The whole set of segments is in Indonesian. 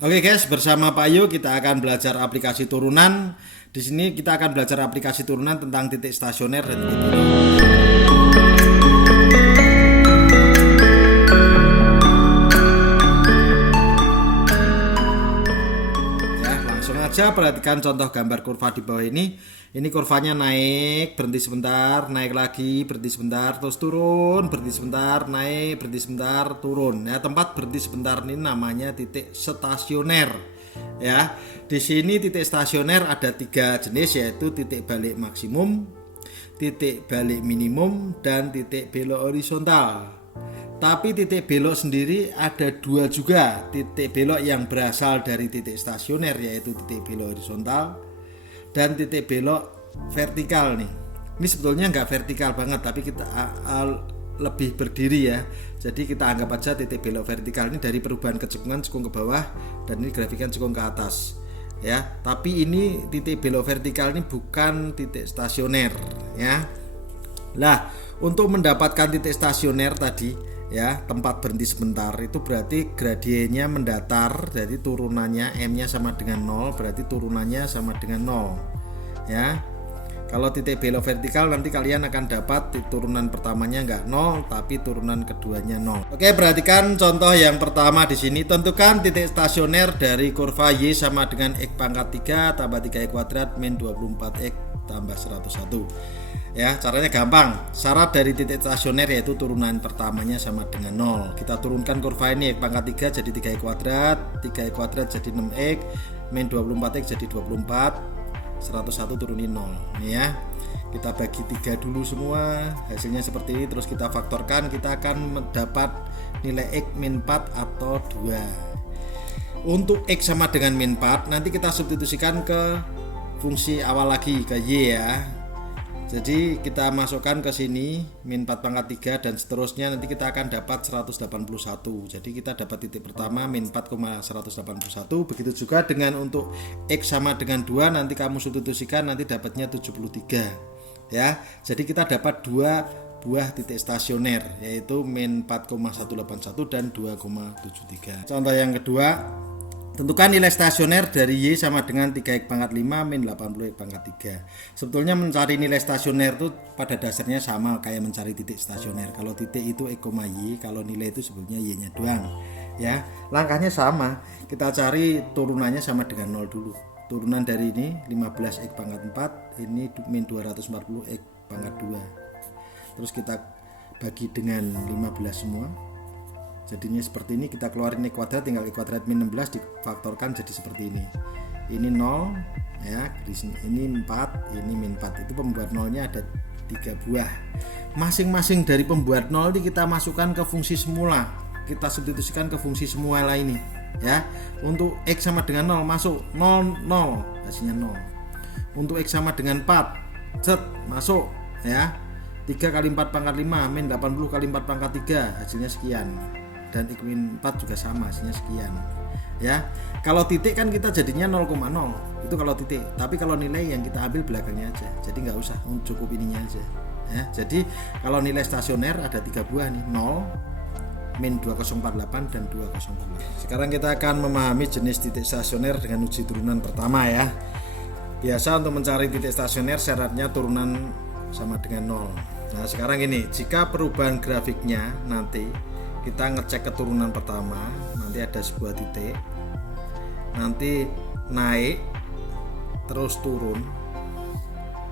Oke guys, bersama Pak Yu kita akan belajar aplikasi turunan. Di sini kita akan belajar aplikasi turunan tentang titik stasioner dan titik belok. Ya, langsung aja perhatikan contoh gambar kurva di bawah ini. Ini kurvanya naik, berhenti sebentar, naik lagi, berhenti sebentar, terus turun, berhenti sebentar, naik, berhenti sebentar, turun. Ya, tempat berhenti sebentar ini namanya titik stasioner. Ya, di sini titik stasioner ada 3 jenis, yaitu titik balik maksimum, titik balik minimum, dan titik belok horizontal. Tapi titik belok sendiri ada 2 juga. Titik belok yang berasal dari titik stasioner yaitu titik belok horizontal dan titik belok vertikal nih. Ini sebetulnya nggak vertikal banget, tapi kita lebih berdiri ya. Jadi kita anggap aja titik belok vertikal ini dari perubahan kecekungan cekung ke bawah, dan ini grafikan cekung ke atas. Ya, tapi ini titik belok vertikal ini bukan titik stasioner ya. Lah, untuk mendapatkan titik stasioner tadi ya, tempat berhenti sebentar, itu berarti gradiennya mendatar, jadi turunannya M-nya sama dengan 0, berarti turunannya sama dengan 0 ya. Kalau titik belok vertikal nanti kalian akan dapat turunan pertamanya enggak 0, tapi turunan keduanya 0. Oke, perhatikan contoh yang pertama di sini. Tentukan titik stasioner dari kurva Y sama dengan X pangkat 3 tambah 3Y kuadrat min 24X tambah 101. Ya, caranya gampang. Syarat dari titik stasioner yaitu turunan pertamanya sama dengan 0. Kita turunkan kurva ini X pangkat 3 jadi 3Y kuadrat, 3Y kuadrat jadi 6X, min 24X jadi 24, 101 turunin 0. Ini ya. Kita bagi 3 dulu semua. Hasilnya seperti ini, terus kita faktorkan, kita akan mendapat nilai X min 4 atau 2. Untuk X sama dengan min 4, nanti kita substitusikan ke fungsi awal lagi, ke Y ya. Jadi kita masukkan ke sini min 4 pangkat 3 dan seterusnya, nanti kita akan dapat 181. Jadi kita dapat titik pertama min 4,181. Begitu juga dengan untuk X sama dengan 2, nanti kamu substitusikan, nanti dapatnya 73 ya. Jadi kita dapat 2 buah titik stasioner, yaitu min 4,181 dan 2,73. Contoh yang kedua, tentukan nilai stasioner dari Y sama dengan 3X pangkat 5 min 80X pangkat 3. Sebetulnya mencari nilai stasioner itu pada dasarnya sama kayak mencari titik stasioner. Kalau titik itu X, Y, kalau nilai itu sebetulnya Y-nya doang. Ya, langkahnya sama. Kita cari turunannya sama dengan 0 dulu. Turunan dari ini 15X pangkat 4, ini min 240X pangkat 2. Terus kita bagi dengan 15 semua. Jadinya seperti ini, kita keluarin X kuadrat, tinggal X kuadrat min 16 difaktorkan jadi seperti ini. Ini 0 ya, di sini ini 4, ini min 4. Itu pembuat nolnya ada 3 buah. Masing-masing dari pembuat 0 ini kita masukkan ke fungsi semula. Kita substitusikan ke fungsi semula ini ya. Untuk X sama dengan 0 masuk 0 0, hasilnya 0. Untuk X sama dengan 4, set masuk ya. 3 kali 4 pangkat 5 min 80 kali 4 pangkat 3, hasilnya sekian. Dan X min 4 juga sama, hasilnya sekian ya. Kalau titik kan kita jadinya 0,0, itu kalau titik. Tapi kalau nilai yang kita ambil belakangnya aja, jadi nggak usah, cukup ininya aja ya. Jadi kalau nilai stasioner ada 3 buah nih, 0, min 2048 dan 2048. Sekarang kita akan memahami jenis titik stasioner dengan uji turunan pertama ya. Biasa untuk mencari titik stasioner syaratnya turunan sama dengan 0. Nah sekarang ini, jika perubahan grafiknya nanti kita ngecek keturunan pertama, nanti ada sebuah titik, nanti naik terus turun,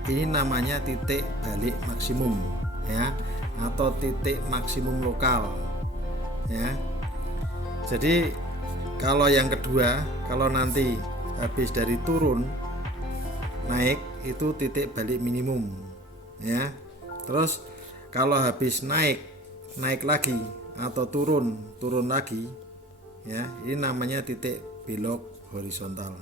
ini namanya titik balik maksimum ya, atau titik maksimum lokal ya. Jadi kalau yang kedua, kalau nanti habis dari turun naik, itu titik balik minimum ya. Terus kalau habis naik lagi atau turun lagi ya, ini namanya titik belok horizontal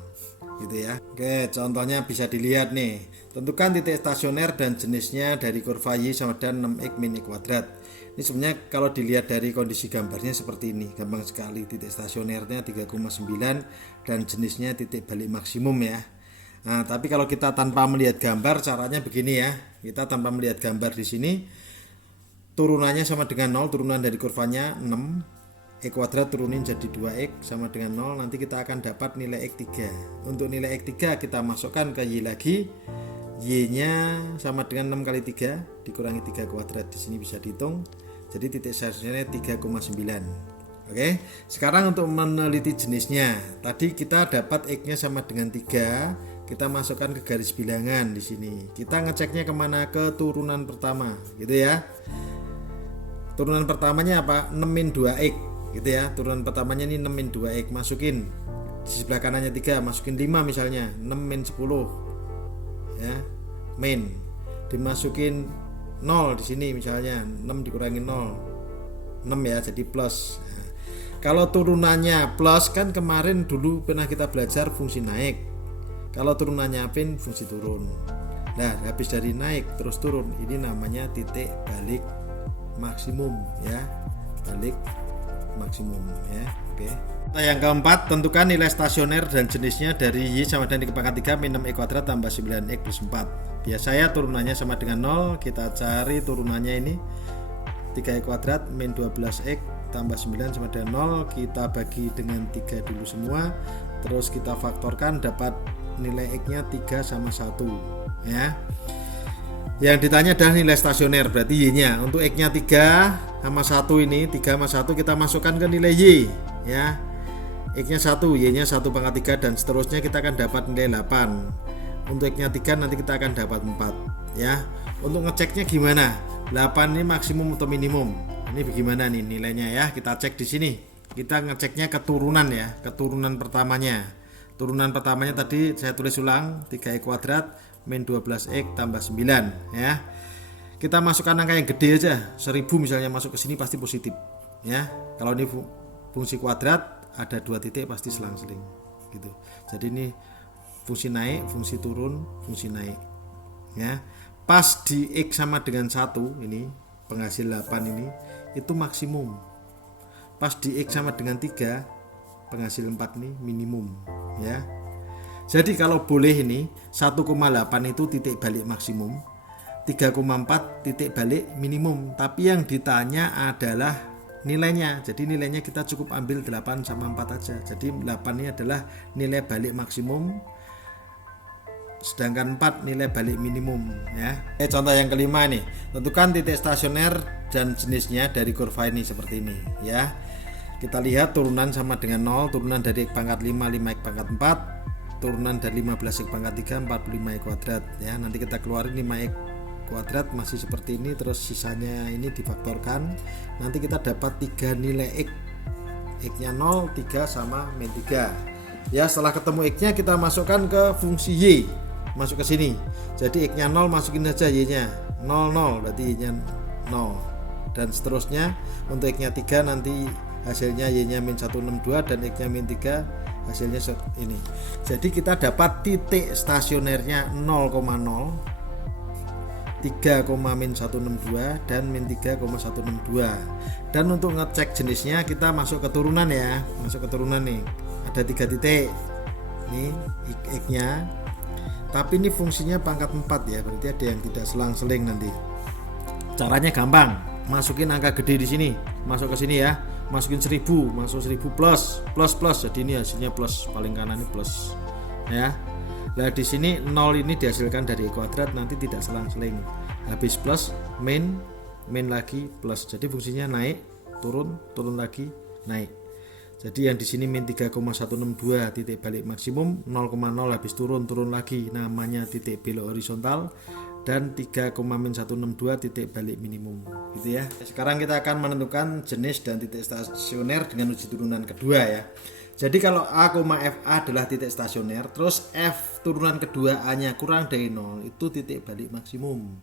gitu ya. Oke, contohnya bisa dilihat nih. Tentukan titik stasioner dan jenisnya dari kurva Y sama dengan 6X min Y kuadrat. Ini sebenarnya kalau dilihat dari kondisi gambarnya seperti ini, gampang sekali. Titik stasionernya 3,9 dan jenisnya titik balik maksimum ya. Nah, tapi kalau kita tanpa melihat gambar, caranya begini ya. Kita tanpa melihat gambar di sini, turunannya sama dengan 0, turunan dari kurvanya 6, X kuadrat turunin jadi 2X sama dengan 0, nanti kita akan dapat nilai X3. Untuk nilai X3 kita masukkan ke Y lagi. Y-nya sama dengan 6 kali 3 dikurangi 3 kuadrat. Di sini bisa dihitung. Jadi titik stasionernya 3,9. Oke, sekarang untuk meneliti jenisnya. Tadi kita dapat X-nya sama dengan 3. Kita masukkan ke garis bilangan di sini. Kita ngeceknya kemana? Ke turunan pertama, gitu ya. Turunan pertamanya apa? 6 min 2X, gitu ya. Turunan pertamanya ini 6 min 2X. Masukin di sebelah kanannya 3, masukin 5 misalnya. 6 min 10. Ya. Min. Dimasukin 0 di sini misalnya. 6 dikurangi 0. 6 ya, jadi plus. Nah, kalau turunannya plus kan kemarin dulu pernah kita belajar fungsi naik. Kalau turunannya pin fungsi turun. Nah, habis dari naik terus turun, ini namanya titik balik maksimum ya. Balik maksimum ya. Oke. Nah, yang keempat, tentukan nilai stasioner dan jenisnya dari Y sama dengan dikepangkat 3 min 6X kuadrat tambah 9X plus 4. Biasanya turunannya sama dengan 0, kita cari turunannya ini 3X kuadrat min 12X tambah 9 sama dengan 0, kita bagi dengan 3 dulu semua, terus kita faktorkan dapat nilai X-nya 3 sama 1 ya. Yang ditanya adalah nilai stasioner, berarti Y-nya. Untuk X-nya 3 sama 1 ini, 3 sama 1 kita masukkan ke nilai Y ya. X-nya 1, Y-nya 1 pangkat 3 dan seterusnya, kita akan dapat nilai 8. Untuk X-nya 3 nanti kita akan dapat 4 ya. Untuk ngeceknya gimana? 8 ini maksimum atau minimum? Ini bagaimana nih nilainya ya? Kita cek di sini. Kita ngeceknya keturunan ya, keturunan pertamanya. Turunan pertamanya tadi saya tulis ulang 3X kuadrat min 12X tambah 9 ya. Kita masukkan angka yang gede aja, 1000 misalnya masuk ke sini pasti positif ya. Kalau ini fungsi kuadrat ada 2 titik pasti selang-seling gitu. Jadi ini fungsi naik, fungsi turun, fungsi naik ya. Pas di X sama dengan 1 ini penghasil 8 ini itu maksimum. Pas di X sama dengan 3 penghasil 4 ini minimum ya. Jadi kalau boleh ini 1,8 itu titik balik maksimum, 3,4 titik balik minimum, tapi yang ditanya adalah nilainya. Jadi nilainya kita cukup ambil 8 sama 4 aja. Jadi 8 ini adalah nilai balik maksimum, sedangkan 4 nilai balik minimum ya. Contoh yang kelima nih, tentukan titik stasioner dan jenisnya dari kurva ini seperti ini ya. Kita lihat turunan sama dengan 0, turunan dari X pangkat 5, 5X pangkat 4, turunan dari 15X pangkat 3, 45X kuadrat ya. Nanti kita keluarin 5X kuadrat masih seperti ini, terus sisanya ini difaktorkan. Nanti kita dapat 3 nilai X. X-nya 0, 3 sama min 3. Ya, setelah ketemu X-nya kita masukkan ke fungsi Y. Masuk ke sini. Jadi X-nya 0 masukin aja Y-nya. 0, 0 berarti Y-nya 0. Dan seterusnya untuk X-nya 3 nanti hasilnya Y-nya min 162 dan X-nya min 3 hasilnya ini. Jadi kita dapat titik stasionernya 0,0, 3, min 162 dan min 3,162. Dan untuk ngecek jenisnya kita masuk ke turunan ya. Masuk ke turunan nih. Ada 3 titik. Ini X-nya. Tapi ini fungsinya pangkat 4 ya. Berarti ada yang tidak selang-seling nanti. Caranya gampang. Masukin angka gede di sini. Masuk ke sini ya. Masukin 1000, masuk 1000 plus, jadi ini hasilnya plus, paling kanan ini plus ya. Nah di sini 0 ini dihasilkan dari kuadrat, nanti tidak selang-seling, habis plus, min lagi plus, jadi fungsinya naik, turun lagi, naik. Jadi yang di sini min 3,162 titik balik maksimum, 0,0 habis turun lagi, namanya titik belok horizontal. Dan 3,162 titik balik minimum gitu ya. Sekarang kita akan menentukan jenis dan titik stasioner dengan uji turunan kedua ya. Jadi kalau A, FA adalah titik stasioner, terus F turunan kedua A-nya kurang dari 0, itu titik balik maksimum.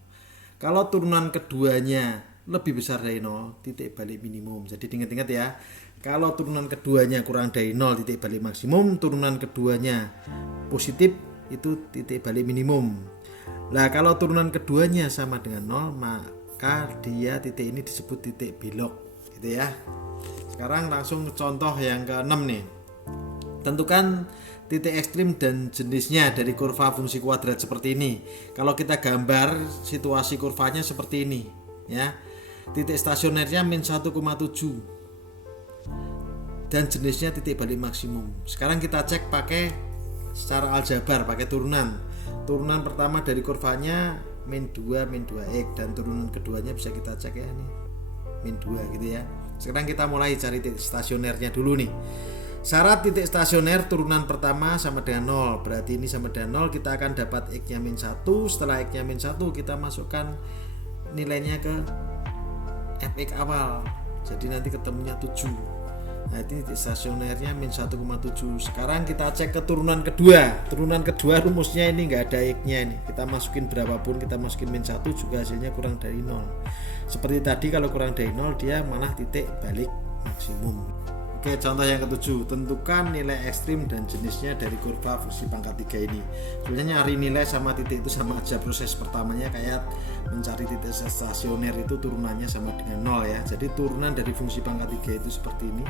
Kalau turunan keduanya lebih besar dari 0, titik balik minimum. Jadi ingat-ingat ya. Kalau turunan keduanya kurang dari 0, titik balik maksimum, turunan keduanya positif, itu titik balik minimum. Nah kalau turunan keduanya sama dengan 0, maka dia titik ini disebut titik belok gitu ya. Sekarang langsung contoh yang ke-6 nih. Tentukan titik ekstrim dan jenisnya dari kurva fungsi kuadrat seperti ini. Kalau kita gambar situasi kurvanya seperti ini ya. Titik stasionernya min 1,7, dan jenisnya titik balik maksimum. Sekarang kita cek pakai secara aljabar, pakai turunan. Turunan pertama dari kurvanya min 2 X, dan turunan keduanya bisa kita cek ya nih, min 2 gitu ya. Sekarang kita mulai cari titik stasionernya dulu nih. Syarat titik stasioner turunan pertama sama dengan 0, berarti ini sama dengan 0, kita akan dapat X nya min 1. Setelah X nya min 1 kita masukkan nilainya ke Fx awal, jadi nanti ketemunya 7. Nah ini titik stasionernya min 1,7. Sekarang kita cek ke turunan kedua. Turunan kedua rumusnya ini nggak ada X nya ini, kita masukin berapapun, kita masukin min 1 juga hasilnya kurang dari 0. Seperti tadi, kalau kurang dari 0 dia malah titik balik maksimum. Oke, contoh yang ketujuh, tentukan nilai ekstrim dan jenisnya dari kurva fungsi pangkat 3 ini. Sebenarnya nyari nilai sama titik itu sama aja, proses pertamanya kayak mencari titik stasioner itu turunannya sama dengan 0 ya. Jadi turunan dari fungsi pangkat 3 itu seperti ini.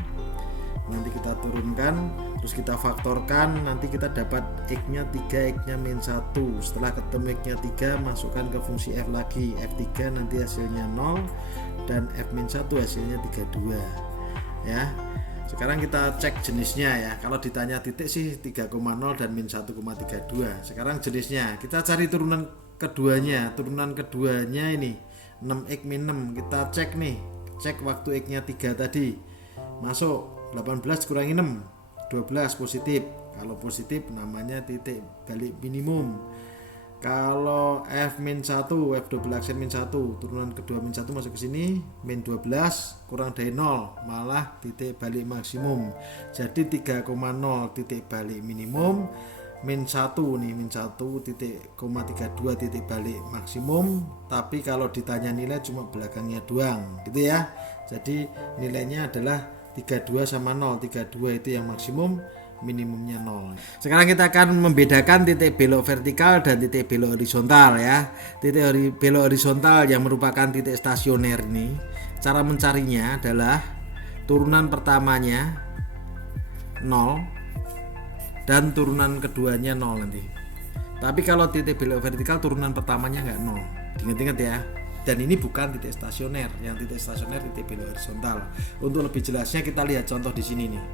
Nanti kita turunkan, terus kita faktorkan, nanti kita dapat X nya 3, X nya min 1. Setelah ketemu X nya 3, masukkan ke fungsi F lagi, F3 nanti hasilnya 0, dan F min 1 hasilnya 32 ya. Sekarang kita cek jenisnya ya. Kalau ditanya titik sih 3,0 dan min 1,32. Sekarang jenisnya kita cari turunan keduanya. Turunan keduanya ini 6x min 6. Kita cek nih. Cek waktu x nya 3 tadi. Masuk 18 kurangi 6, 12 positif. Kalau positif namanya titik balik minimum. Kalau F-1, F12 aksen min 1, turunan kedua min 1 masuk ke sini, min 12 kurang dari 0, malah titik balik maksimum. Jadi 3,0 titik balik minimum, min 1 nih, min 1 titik 0,32 titik balik maksimum. Tapi kalau ditanya nilai cuma belakangnya doang gitu ya. Jadi nilainya adalah 32 sama 0, 32 itu yang maksimum, minimumnya 0. Sekarang kita akan membedakan titik belok vertikal dan titik belok horizontal ya. Titik belok horizontal yang merupakan titik stasioner ini, cara mencarinya adalah turunan pertamanya 0 dan turunan keduanya 0 nanti. Tapi kalau titik belok vertikal turunan pertamanya nggak 0. Ingat-ingat ya. Dan ini bukan titik stasioner. Yang titik stasioner titik belok horizontal. Untuk lebih jelasnya kita lihat contoh di sini nih.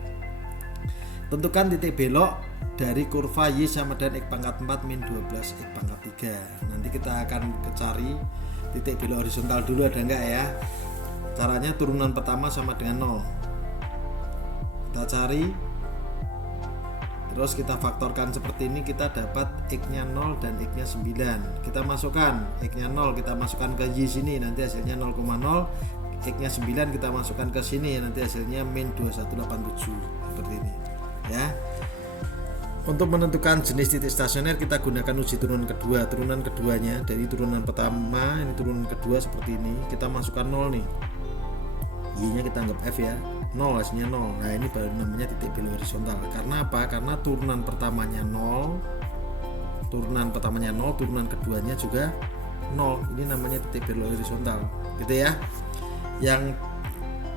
Tentukan titik belok dari kurva Y sama dengan X pangkat 4 min 12 X pangkat 3. Nanti kita akan cari titik belok horizontal dulu, ada enggak ya. Caranya turunan pertama sama dengan 0. Kita cari. Terus kita faktorkan seperti ini, kita dapat X nya 0 dan X nya 9. Kita masukkan X nya 0, kita masukkan ke Y sini, nanti hasilnya 0,0. X nya 9 kita masukkan ke sini, nanti hasilnya min 2187. Seperti ini ya. Untuk menentukan jenis titik stasioner kita gunakan uji turunan kedua. Turunan keduanya dari turunan pertama, ini turunan kedua seperti ini, kita masukkan 0 nih, Y nya kita anggap F ya, 0 hasilnya 0. Nah ini baru namanya titik belok horizontal. Karena apa? Karena turunan pertamanya 0, turunan pertamanya 0, turunan keduanya juga 0. Ini namanya titik belok horizontal gitu ya. Yang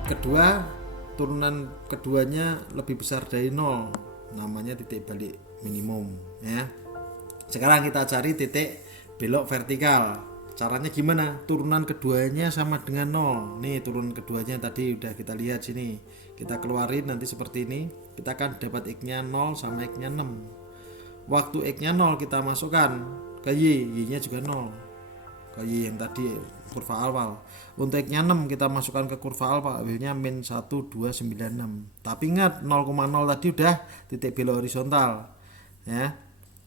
kedua, turunan keduanya lebih besar dari 0, namanya titik balik minimum ya. Sekarang kita cari titik belok vertikal. Caranya gimana? Turunan keduanya sama dengan 0. Nih turunan keduanya tadi udah kita lihat sini. Kita keluarin nanti seperti ini. Kita akan dapat X nya 0 sama X nya 6. Waktu X nya 0 kita masukkan ke Y, Y nya juga 0. Ke Y yang tadi kurva awal. Untuk X nya 6 kita masukkan ke kurva alfa, hasilnya min 1296. Tapi ingat 0,0 tadi udah titik belok horizontal ya.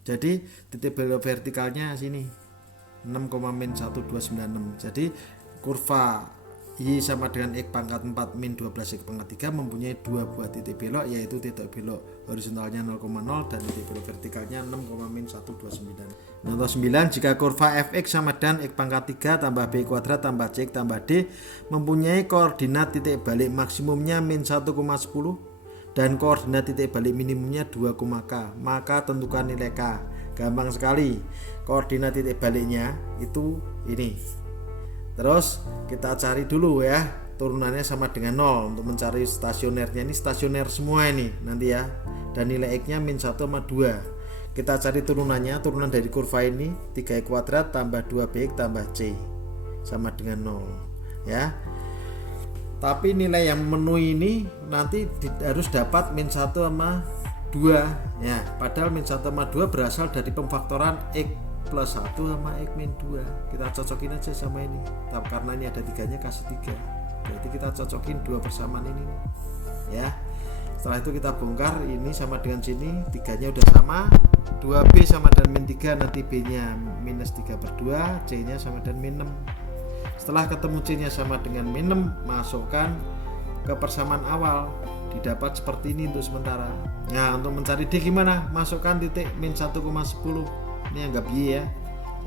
Jadi titik belok vertikalnya sini 6,-1296. Jadi kurva Y sama dengan X pangkat 4 min 12 X pangkat 3 mempunyai dua buah titik belok, yaitu titik belok horizontalnya 0,0 dan titik belok vertikalnya 6,-129. Contoh 9, jika kurva Fx sama dengan X pangkat 3 tambah B kuadrat tambah Cx tambah D mempunyai koordinat titik balik maksimumnya min 1,10 dan koordinat titik balik minimumnya 2, K, maka tentukan nilai K. Gampang sekali, koordinat titik baliknya itu ini. Terus kita cari dulu ya, turunannya sama dengan 0. Untuk mencari stasionernya, ini stasioner semua ini nanti ya. Dan nilai X nya min 1 sama 2. Kita cari turunannya, turunan dari kurva ini 3x kuadrat tambah 2bx tambah C sama dengan 0 ya. Tapi nilai yang memenuhi ini nanti harus dapat min 1 sama 2 ya. Padahal min 1 sama 2 berasal dari pemfaktoran X plus 1 sama X min 2. Kita cocokin aja sama ini. Tapi karena ini ada 3-nya kasih 3. Berarti kita cocokin 2 persamaan ini ya. Setelah itu kita bongkar, ini sama dengan sini, 3-nya udah sama, 2B sama dengan min 3, nanti B nya minus 3/2, C nya sama dengan min 6. Setelah ketemu C nya sama dengan min 6, masukkan ke persamaan awal, didapat seperti ini untuk sementara. Nah, untuk mencari D gimana? Masukkan titik min 1,10, ini anggap Y ya.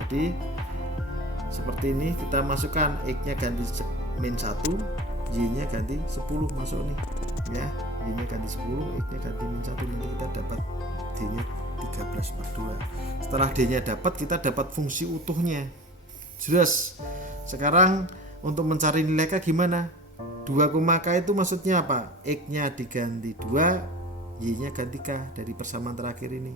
Jadi seperti ini, kita masukkan X nya ganti min 1, Y nya ganti 10, masuk nih ya. Y nya ganti 10, X nya ganti min 1, nanti kita dapat D nya 13/2. Setelah D nya dapat, kita dapat fungsi utuhnya. Jelas. Sekarang untuk mencari nilai K gimana? 2, K itu maksudnya apa? X nya diganti 2, Y nya ganti K dari persamaan terakhir ini.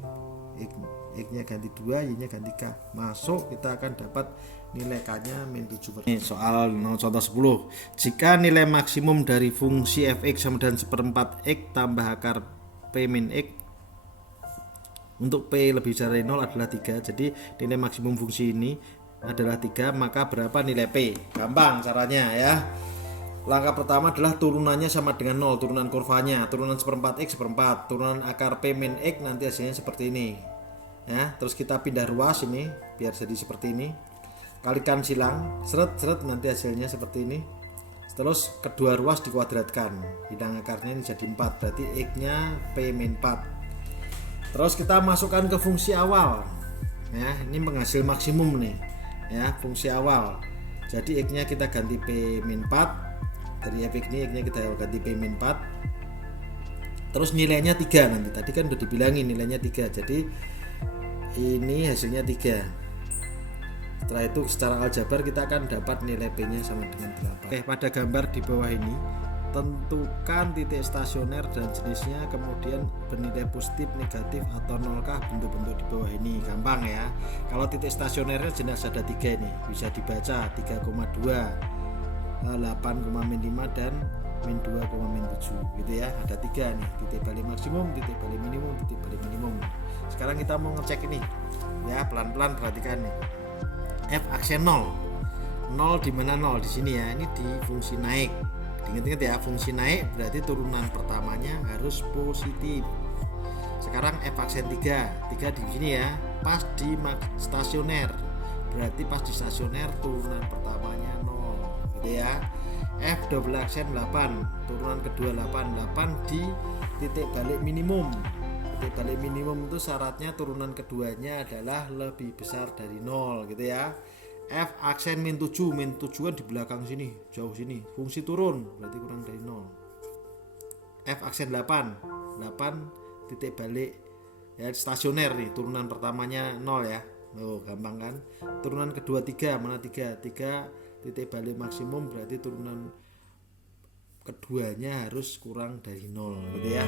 X nya ganti 2, Y nya ganti K. Masuk, kita akan dapat nilai K nya min 7. Ini soal contoh 10. Jika nilai maksimum dari fungsi fx sama dengan 1/4 x tambah akar p min x untuk p lebih dari 0 adalah 3. Jadi nilai maksimum fungsi ini adalah 3, maka berapa nilai p? Gampang caranya ya. Langkah pertama adalah turunannya sama dengan 0, turunan kurvanya, turunan 1/4 x 1/4, turunan akar p min x nanti hasilnya seperti ini ya. Terus kita pindah ruas ini biar jadi seperti ini, kalikan silang, seret nanti hasilnya seperti ini. Terus kedua ruas dikuadratkan, bidang akarnya ini jadi 4, berarti x nya p min 4. Terus kita masukkan ke fungsi awal ya, ini penghasil maksimum nih ya, fungsi awal. Jadi x nya kita ganti p min 4, dari fx ini x nya kita ganti p min 4. Terus nilainya 3 nanti, tadi kan udah dibilangin nilainya 3, jadi ini hasilnya 3. Setelah itu secara aljabar kita akan dapat nilai P nya sama dengan 8. Oke, pada gambar di bawah ini tentukan titik stasioner dan jenisnya, kemudian bernilai positif, negatif atau 0kah bentuk-bentuk di bawah ini. Gampang ya. Kalau titik stasionernya jelas ada 3 nih, bisa dibaca 3,2, 8,5 dan min 2,7 gitu ya. Ada 3 nih, titik balik maksimum, titik balik minimum, titik balik minimum. Sekarang kita mau ngecek ini ya, pelan-pelan perhatikan nih. F aksen 0 di mana 0 di sini ya, ini di fungsi naik. Ingat-ingat ya, fungsi naik berarti turunan pertamanya harus positif. Sekarang F aksen 3 di sini ya, pas di stasioner, berarti pas di stasioner turunan pertamanya 0 gitu ya. F double aksen 8, turunan kedua 8 di titik balik minimum. Titik balik minimum itu syaratnya turunan keduanya adalah lebih besar dari 0 gitu ya. F aksen min 7 kan di belakang sini, jauh sini, fungsi turun berarti kurang dari 0. F aksen 8 titik balik ya, stasioner nih, turunan pertamanya 0 ya. Oh, gampang kan. Turunan kedua 3, mana 3 titik balik maksimum berarti turunan keduanya harus kurang dari 0 gitu ya.